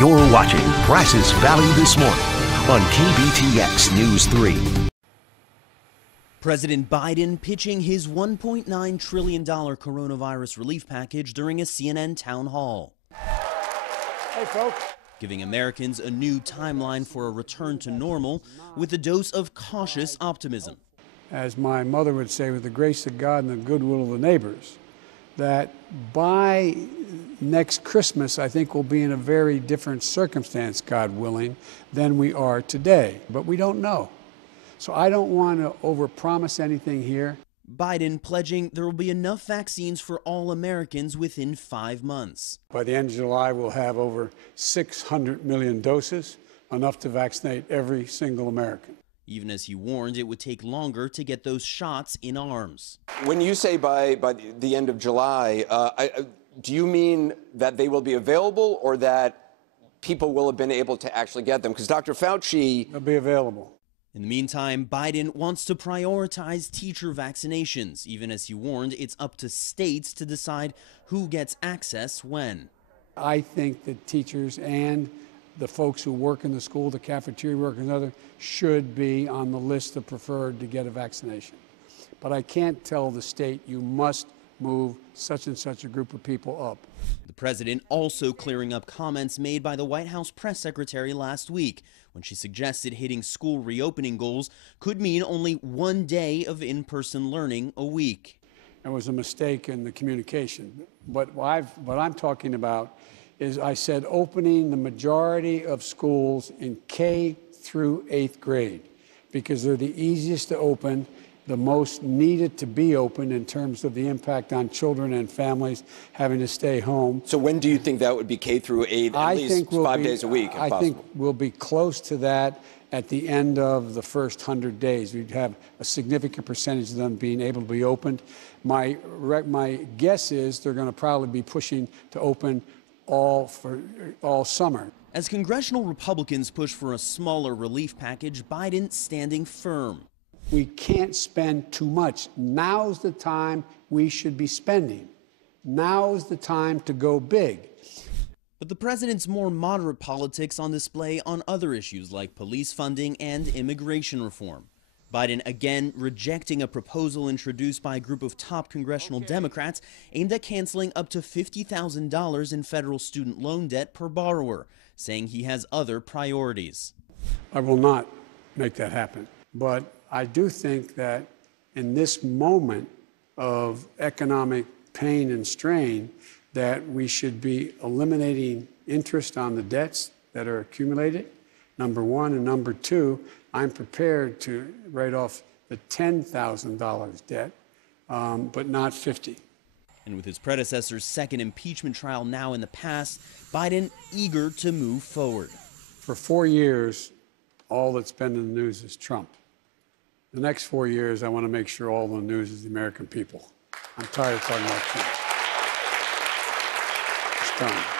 You're watching Brazos Valley This Morning on KBTX News 3. President Biden pitching his $1.9 trillion coronavirus relief package during a CNN town hall. Hey, folks. Giving Americans a new timeline for a return to normal with a dose of cautious optimism. As my mother would say, with the grace of God and the goodwill of the neighbors, that by next Christmas, I think we'll be in a very different circumstance, God willing, than we are today. But we don't know. So I don't want to overpromise anything here. Biden pledging there will be enough vaccines for all Americans within 5 months. By the end of July, we'll have over 600 million doses, enough to vaccinate every single American. Even as he warned it would take longer to get those shots in arms. When you say by the end of July, do you mean that they will be available or that people will have been able to actually get them? Because Dr. Fauci... They'll be available. In the meantime, Biden wants to prioritize teacher vaccinations, even as he warned it's up to states to decide who gets access when. I think that teachers and the folks who work in the school, the cafeteria workers and others, should be on the list of preferred to get a vaccination. But I can't tell the state you must move such and such a group of people up. The president also clearing up comments made by the White House press secretary last week when she suggested hitting school reopening goals could mean only 1 day of in-person learning a week. There was a mistake in the communication. But what I'm talking about is I said opening the majority of schools in K through 8th grade because they're the easiest to open, the most needed to be open in terms of the impact on children and families having to stay home. So when do you think that would be K through 8, at least 5 days a week, if possible? I think we'll be close to that at the end of the first 100 days. We'd have a significant percentage of them being able to be opened. My guess is they're going to probably be pushing to open all summer. As congressional Republicans push for a smaller relief package, Biden standing firm. We can't spend too much. Now's the time we should be spending. Now's the time to go big. But the president's more moderate politics on display on other issues like police funding and immigration reform. Biden again rejecting a proposal introduced by a group of top congressional Democrats aimed at canceling up to $50,000 in federal student loan debt per borrower, saying he has other priorities. I will not make that happen. But I do think that in this moment of economic pain and strain, that we should be eliminating interest on the debts that are accumulated, number one. And number two, I'm prepared to write off the $10,000 debt, but not 50. And with his predecessor's second impeachment trial now in the past, Biden eager to move forward. For 4 years, all that's been in the news is Trump. The next 4 years, I want to make sure all the news is the American people. I'm tired of talking about Trump. It's done.